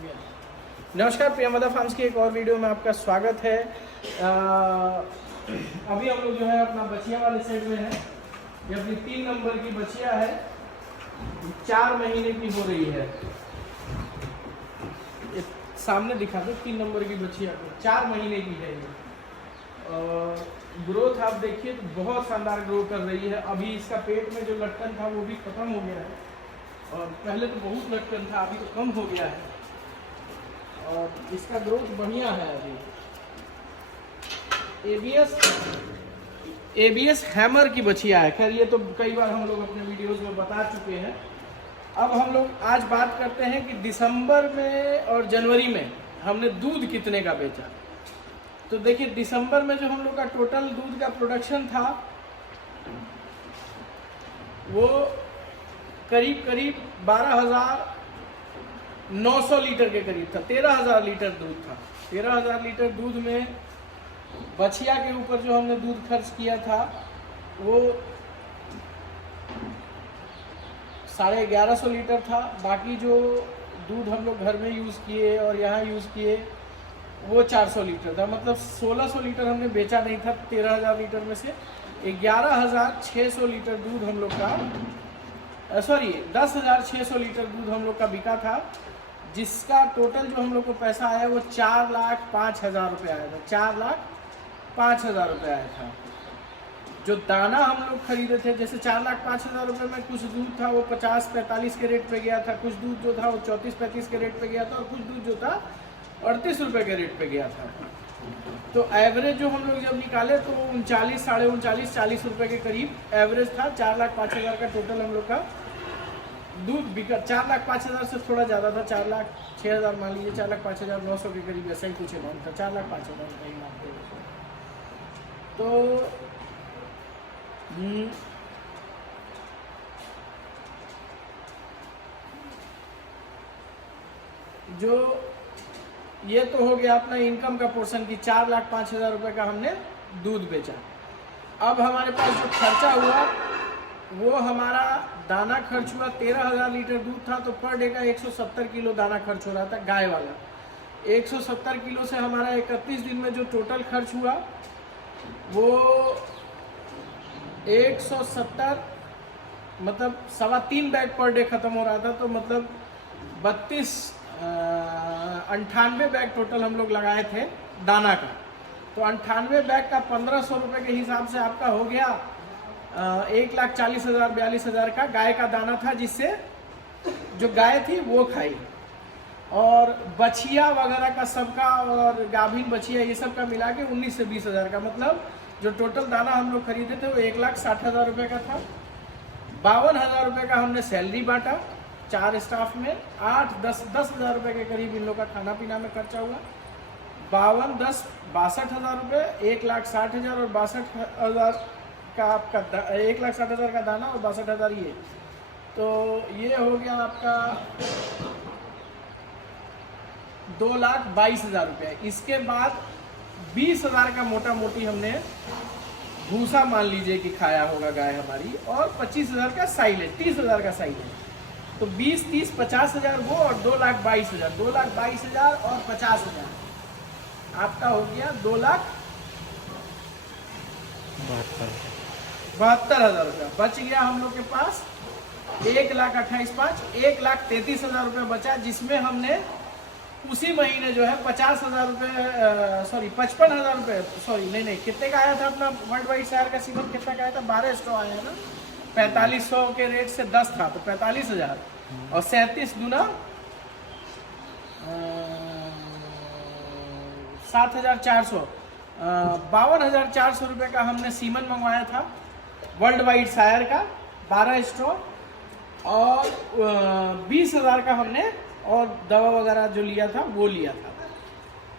नमस्कार, प्रियमदा फार्म्स की एक और वीडियो में आपका स्वागत है। अभी हम लोग जो है अपना बछिया वाले सेट में है। ये अपनी 3 नंबर की बछिया है, 4 महीने की हो रही है। ये सामने दिखा दो, 3 नंबर की बछिया 4 महीने की है ये। ग्रोथ आप देखिए तो बहुत शानदार ग्रो कर रही है। अभी इसका पेट में जो लटकन था वो भी खत्म हो गया है, और पहले तो बहुत लटकन था, अभी तो कम हो गया है और इसका ग्रोथ बढ़िया है। अभी एबीएस हैमर की बछिया है। खैर ये तो कई बार हम लोग अपने वीडियोस में बता चुके हैं। अब हम लोग आज बात करते हैं कि दिसंबर में और जनवरी में हमने दूध कितने का बेचा। तो देखिए, दिसंबर में जो हम लोग का टोटल दूध का प्रोडक्शन था वो करीब 12,900 लीटर के करीब था। 13,000 लीटर दूध था। 13,000 लीटर दूध में बछिया के ऊपर जो हमने दूध खर्च किया था वो 1150 लीटर था। बाकी जो दूध हम लोग घर में यूज़ किए और यहाँ यूज़ किए वो 400 लीटर था। मतलब 1600 लीटर हमने बेचा नहीं था। 13,000 लीटर में से 11,600 लीटर दूध हम लोग का 10,600 लीटर दूध हम लोग का बिका था, जिसका टोटल जो हम लोग को पैसा आया वो 4,05,000 रुपये आया था। 4,05,000 रुपये आया था। जो दाना हम लोग खरीदे थे, जैसे 4,05,000 रुपये में कुछ दूध था वो 50-45 के रेट पे गया था, कुछ दूध जो था वो 34-35 के रेट पे गया था, और कुछ दूध जो था 38 रुपये के रेट पे गया था। तो एवरेज जो हम लोग जब निकाले तो 39, साढ़े 39, 40 रुपये के करीब एवरेज था। 4,05,000 का टोटल हम लोग का दूध बिका। 4,05,000 से थोड़ा ज़्यादा था, 4,06,000 मान लीजिए, 4,05,900 के करीब ऐसा ही कुछ अमाउंट था। 4,05,000 का ही मान लीजिए। तो जो ये तो हो गया अपना इनकम का पोर्शन की 4,05,000 रुपये का हमने दूध बेचा। अब हमारे पास जो खर्चा हुआ वो हमारा दाना खर्च हुआ। 13,000 लीटर दूध था तो पर डे का 170 किलो दाना खर्च हो रहा था, गाय वाला। 170 किलो से हमारा 31 दिन में जो टोटल खर्च हुआ वो 170, मतलब 3.25 बैग पर डे ख़त्म हो रहा था। तो मतलब 98 बैग टोटल हम लोग लगाए थे दाना का। तो 98 बैग का 1,500 रुपये के हिसाब से आपका हो गया 1,40,000 42,000 का गाय का दाना था, जिससे जो गाय थी वो खाई। और बछिया वगैरह का सबका और गाभिन बछिया ये सब का मिला के 19 से 20,000 का, मतलब जो टोटल दाना हम लोग खरीदे थे वो 1,60,000 रुपये का था। 52,000 रुपये का हमने सैलरी बांटा 4 स्टाफ में। 10,000 रुपये के करीब इन लोग का खाना पीना में खर्चा हुआ। 62,000 रुपये, 1,60,000 और 62,000 का आपका 1,60,000 का दाना और 62,000 ये। तो ये हो गया आपका 2,22,000 रुपये। इसके बाद 20,000 का मोटा मोटी हमने भूसा मान लीजिए कि खाया होगा गाय हमारी, और 25,000 का साइलेज, 30,000 का साइलेज। तो 20, 30, 50,000 वो, और 2,22,000। 2,22,000 और 50,000 आपका हो गया 2,72,000 रुपया बच गया हम लोग के पास। 1,28,500, 1,33,000 रुपये बचा, जिसमें हमने उसी महीने जो है 50,000 रुपये 55,000 रुपये नहीं, कितने का आया था अपना वर्ल्ड वाइड शहर का सीमन? कितना का आया था? 12 स्ट्रॉ आया है ना। 4,500 के रेट से 10 था तो 45,000, और 37 दूना 7,400, 52,400 रुपये का हमने सीमन मंगवाया था वर्ल्ड वाइड शायर का 12 स्ट्रॉ, और 20,000 का हमने और दवा वगैरह जो लिया था वो लिया था।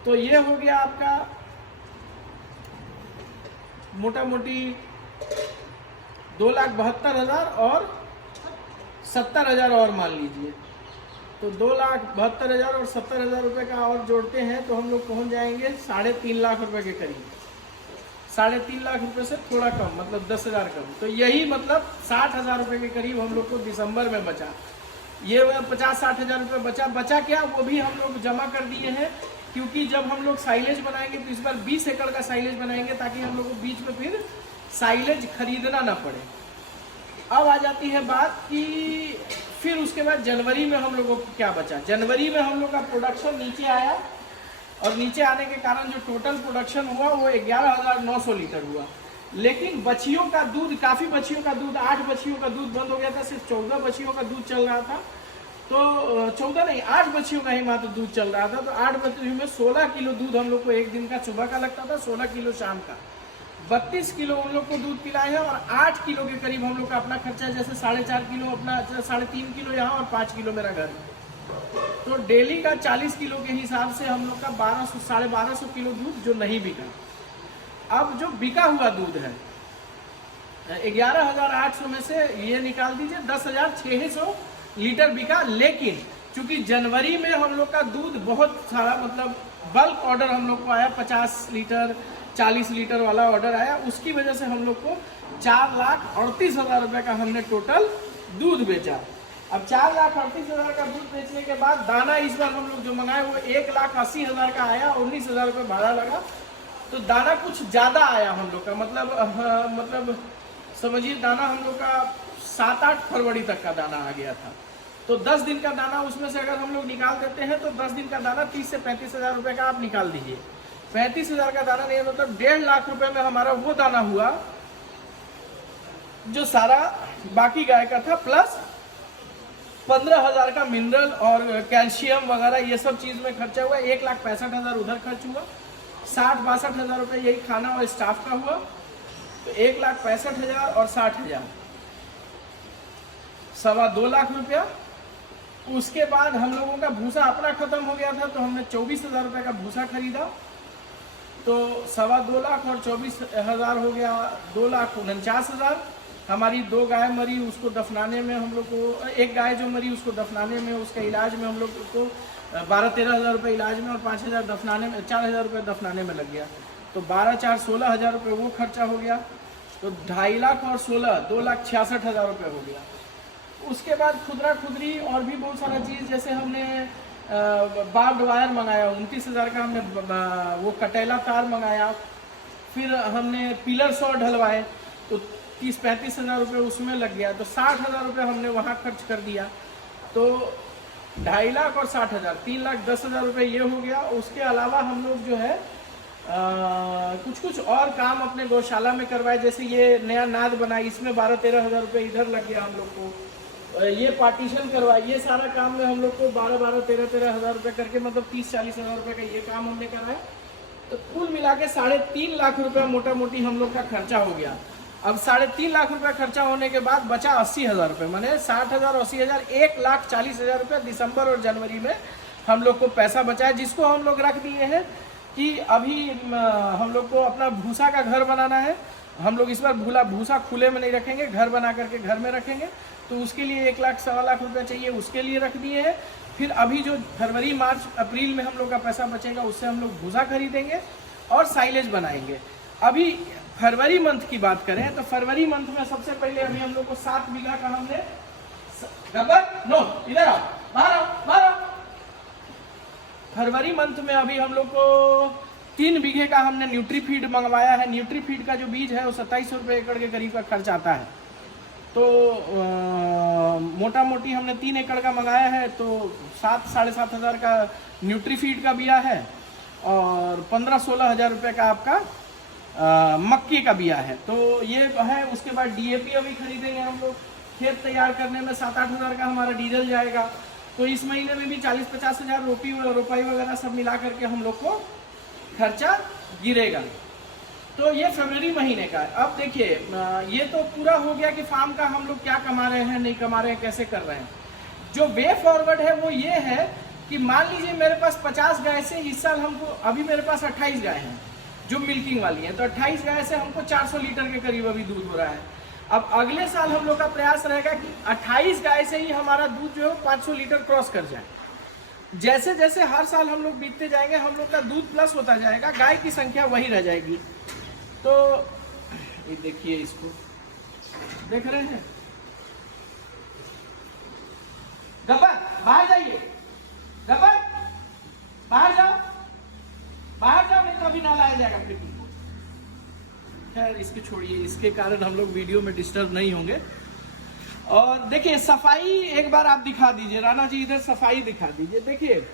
तो ये हो गया आपका मोटा मोटी 2,72,000 और 70,000 और मान लीजिए। तो 2,72,000 और 70,000 रुपये का और जोड़ते हैं तो हम लोग पहुंच जाएंगे 3.5 लाख रुपए के करीब। 3.5 लाख रुपए से थोड़ा कम, मतलब 10,000 कम। तो यही मतलब 60,000 रुपये के करीब हम लोग को दिसंबर में बचा। ये 50-60 हज़ार रुपये बचा क्या वो भी हम लोग जमा कर दिए हैं, क्योंकि जब हम लोग साइलेज बनाएंगे तो इस बार 20 एकड़ का साइलेज बनाएंगे ताकि हम लोग को बीच में फिर साइलेज खरीदना ना पड़े। अब आ जाती है बात कि फिर उसके बाद जनवरी में हम लोगों को क्या बचा। जनवरी में हम लोग का प्रोडक्शन नीचे आया, और नीचे आने के कारण जो टोटल प्रोडक्शन हुआ वो 11,900 लीटर हुआ। लेकिन बछियों का दूध, काफ़ी बछियों का दूध, 8 बछियों का दूध बंद हो गया था, सिर्फ 14 बछियों का दूध चल रहा था। तो 14 नहीं, 8 बछियों का ही मात्र दूध चल रहा था। तो 8 बछियों में 16 किलो दूध हम लोग को एक दिन का सुबह का लगता था, 16 किलो शाम का, 32 किलो उन लोग को दूध पिलाए हैं। और 8 किलो के करीब हम लोग का अपना खर्चा, जैसे 4.5 किलो अपना, 3.5 किलो यहाँ और 5 किलो मेरा घर में। तो डेली का 40 किलो के हिसाब से हम लोग का 1200-1250 किलो दूध जो नहीं बिका। अब जो बिका हुआ दूध है 11,800 में से ये निकाल दीजिए 10,600 लीटर बिका। लेकिन चूंकि जनवरी में हम लोग का दूध बहुत सारा, मतलब बल्क ऑर्डर हम लोग को आया, 50 लीटर 40 लीटर वाला ऑर्डर आया, उसकी वजह से हम लोग को 4,38,000 रुपये का हमने टोटल दूध बेचा। अब 4,38,000 का दूध बेचने के बाद दाना इस बार हम लोग जो मंगाए वो 1,80,000 का आया, 19,000 रुपये भाड़ा लगा। तो दाना कुछ ज़्यादा आया हम लोग का, मतलब समझिए दाना हम लोग का 7-8 फरवरी तक का दाना आ गया था। तो 10 दिन का दाना उसमें से अगर हम लोग निकाल देते हैं तो 10 दिन का दाना 30 से 35,000 रुपये का आप निकाल दीजिए। 35,000 का दाना नहीं, मतलब 1.5 लाख रुपए में हमारा वो दाना हुआ जो सारा बाकी गाय का था, प्लस 15,000 का मिनरल और कैल्शियम वगैरह ये सब चीज़ में खर्चा हुआ। 1,65,000 उधर खर्च हुआ, 60-62,000 रुपये यही खाना और स्टाफ का हुआ। तो 1,65,000 और 60,000, 2.25 लाख रुपया। उसके बाद हम लोगों का भूसा अपना खत्म हो गया था, तो हमने 24,000 रुपये का भूसा खरीदा। तो 2.25 लाख और 24,000 हो गया 2,49,000। हमारी 2 गाय मरी, उसको दफनाने में हम लोग को, एक गाय जो मरी उसको दफनाने में, उसका इलाज में हम लोग को 12-13,000 रुपये इलाज में और 5,000 दफनाने में, 4,000 रुपये दफनाने में लग गया। तो 12-4-16,000 रुपये वो खर्चा हो गया। तो 2.5 लाख और 16, 2,66,000 रुपये हो गया। उसके बाद खुदरा खुदरी और भी बहुत सारा चीज़, जैसे हमने बार्ब्ड वायर मंगाया, 29,000 का हमने वो कटेला तार मंगाया। फिर हमने पिलर सौ ढलवाए, तो 30-35,000 रुपये उसमें लग गया। तो 60,000 रुपये हमने वहाँ खर्च कर दिया। तो 2.5 लाख और 60,000, 3,10,000 रुपये ये हो गया। उसके अलावा हम लोग जो है कुछ और काम अपने गौशाला में करवाए, जैसे ये नया नाद बना, इसमें 12-13,000 रुपये इधर लग गया हम लोग को। ये पार्टीशन करवाए, ये सारा काम में हम लोग को 12-13,000 रुपये करके, मतलब 30-40,000 रुपये का ये काम हमने कराया। तो कुल मिला के 3.5 लाख रुपये मोटा मोटी हम लोग का खर्चा हो गया। अब 3.5 लाख रुपये खर्चा होने के बाद बचा 80,000 रुपये, माने 60,000 80,000, 1,40,000 रुपये दिसंबर और जनवरी में हम लोग को पैसा बचा है, जिसको हम लोग रख दिए हैं कि अभी हम लोग को अपना भूसा का घर बनाना है। हम लोग इस बार भूसा खुले में नहीं रखेंगे, घर बना करके घर में रखेंगे। तो उसके लिए 1 लाख 1.25 लाख रुपये चाहिए, उसके लिए रख दिए हैं। फिर अभी जो फरवरी मार्च अप्रैल में हम लोग का पैसा बचेगा, उससे हम लोग भूसा खरीदेंगे और साइलेज बनाएंगे। अभी फरवरी मंथ की बात करें तो फरवरी मंथ में सबसे पहले अभी हम लोग को 7 बीघा का हमने इधर आओ, बाहर आओ। फरवरी मंथ में अभी हम लोग को 3 बीघे का हमने न्यूट्रीफीड मंगवाया है। न्यूट्रीफीड का जो बीज है वो 2700 रुपये एकड़ के करीब का खर्च आता है। तो मोटा मोटी हमने 3 एकड़ का मंगाया है, तो 7-7,500 का न्यूट्रीफीड का बिया है और 15-16 हज़ार रुपये का आपका मक्के का बिया है। तो ये है। उसके बाद DAP अभी खरीदेंगे हम लोग। खेत तैयार करने में 7-8 हज़ार का हमारा डीजल जाएगा। तो इस महीने में भी 40-50 हज़ार रोपाई वगैरह सब मिला करके हम लोग को खर्चा गिरेगा। तो ये फरवरी महीने का है। अब देखिए, ये तो पूरा हो गया कि फार्म का हम लोग क्या कमा रहे हैं, नहीं कमा रहे हैं, कैसे कर रहे हैं। जो वे फॉरवर्ड है वो ये है कि मान लीजिए मेरे पास 50 गाय से इस साल हमको, अभी मेरे पास 28 गाय हैं जो मिल्किंग वाली है। तो 28 गाय से हमको 400 लीटर के करीब अभी दूध हो रहा है। अब अगले साल हम लोग का प्रयास रहेगा कि 28 गाय से ही हमारा दूध जो है 500 लीटर क्रॉस कर जाए। जैसे जैसे हर साल हम लोग बीतते जाएंगे, हम लोग का दूध प्लस होता जाएगा, गाय की संख्या वही रह जाएगी। तो ये देखिए, इसको देख रहे हैं, गब्बर बाहर जाइए, गब्बर बाहर जाओ, बाहर जाओ, नहीं तो अभी ना लाया जाएगा फिर तुमको। खैर इसके छोड़िए, इसके कारण हम लोग वीडियो में डिस्टर्ब नहीं होंगे। और देखिए सफाई एक बार आप दिखा दीजिए, राणा जी इधर सफाई दिखा दीजिए। देखिए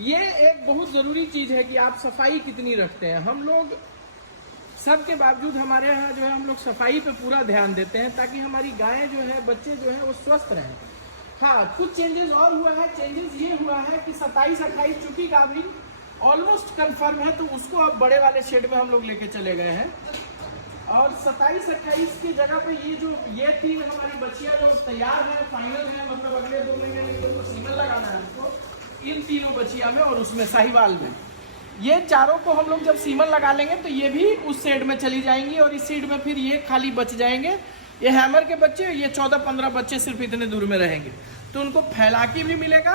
ये एक बहुत ज़रूरी चीज़ है कि आप सफाई कितनी रखते हैं। हम लोग सबके बावजूद हमारे यहाँ जो है हम लोग सफाई पे पूरा ध्यान देते हैं ताकि हमारी गायें जो है, बच्चे जो हैं वो स्वस्थ रहें। हाँ कुछ चेंजेस और हुआ है। चेंजेस ये हुआ है कि 27-28 चूकी गाभिन ऑलमोस्ट कंफर्म है, तो उसको अब बड़े वाले शेड में हम लोग लेके चले गए हैं। और 27-28 की जगह पे ये 3 हमारी बच्चियां जो तैयार है, फाइनल है, मतलब अगले 2 महीने में तो सीमन लगाना है हमको इन तीनों बच्चियां में और उसमें साहिवाल में। ये चारों को हम लोग जब सीमन लगा लेंगे तो ये भी उस शेड में चली जाएंगी और इस सीड में फिर ये खाली बच जाएंगे। ये हैमर के बच्चे, ये 14-15 बच्चे सिर्फ इतने दूर में रहेंगे, तो उनको फैलाकी भी मिलेगा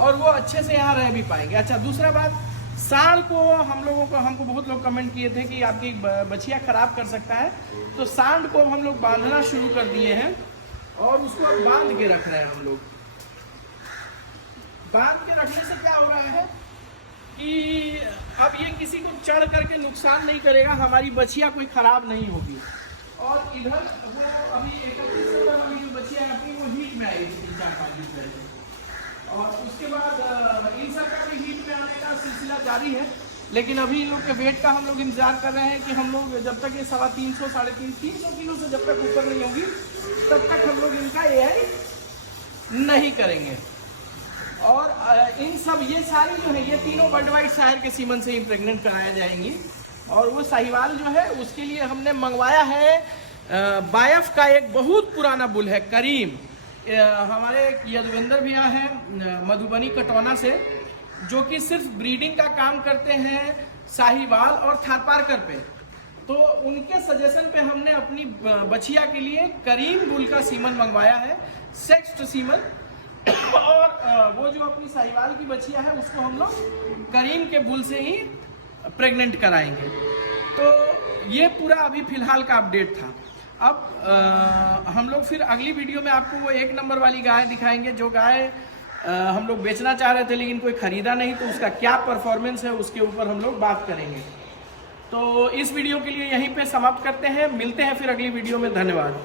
और वो अच्छे से यहाँ रह भी पाएंगे। अच्छा दूसरा बात, सांड को हमको बहुत लोग कमेंट किए थे कि आपकी बछिया खराब कर सकता है, तो सांड को हम लोग बांधना शुरू कर दिए हैं और उसको अब बांध के रख रहे हैं हम लोग। बांध के रखने से क्या हो रहा है कि अब ये किसी को चढ़ करके नुकसान नहीं करेगा, हमारी बछिया कोई खराब नहीं होगी। और इधर वो अभी 31 वाली जो बछिया है अपनी, वो हीट में आएगी 3-4-5 दिन पहले, और उसके बाद इन सब का भी हीट में आने का सिलसिला जारी है। लेकिन अभी इन लोग के वेट का हम लोग इंतजार कर रहे हैं कि हम लोग जब तक ये 350, 350 किलो से जब तक ऊपर नहीं होगी तब तक हम लोग इनका AI नहीं करेंगे। और इन सब ये सारी जो है ये तीनों वर्ल्ड वाइड शहर के सीमन से ही प्रेग्नेंट कराया जाएंगी। और वो साहिवाल जो है उसके लिए हमने मंगवाया है बायफ का एक बहुत पुराना बुल है करीम। हमारे यदुवेंद्र भैया हैं मधुबनी कटौना से, जो कि सिर्फ ब्रीडिंग का काम करते हैं साहिवाल और थारपारकर पे। तो उनके सजेशन पे हमने अपनी बछिया के लिए करीम बुल का सीमन मंगवाया है, सेक्स्ड सीमन। और वो जो अपनी साहिवाल की बछिया है उसको हम लोग करीम के बुल से ही प्रेग्नेंट कराएंगे। तो ये पूरा अभी फिलहाल का अपडेट था। अब हम लोग फिर अगली वीडियो में आपको वो 1 नंबर वाली गाय दिखाएंगे, जो गाय हम लोग बेचना चाह रहे थे लेकिन कोई खरीदा नहीं, तो उसका क्या परफॉर्मेंस है उसके ऊपर हम लोग बात करेंगे। तो इस वीडियो के लिए यहीं पे समाप्त करते हैं, मिलते हैं फिर अगली वीडियो में। धन्यवाद।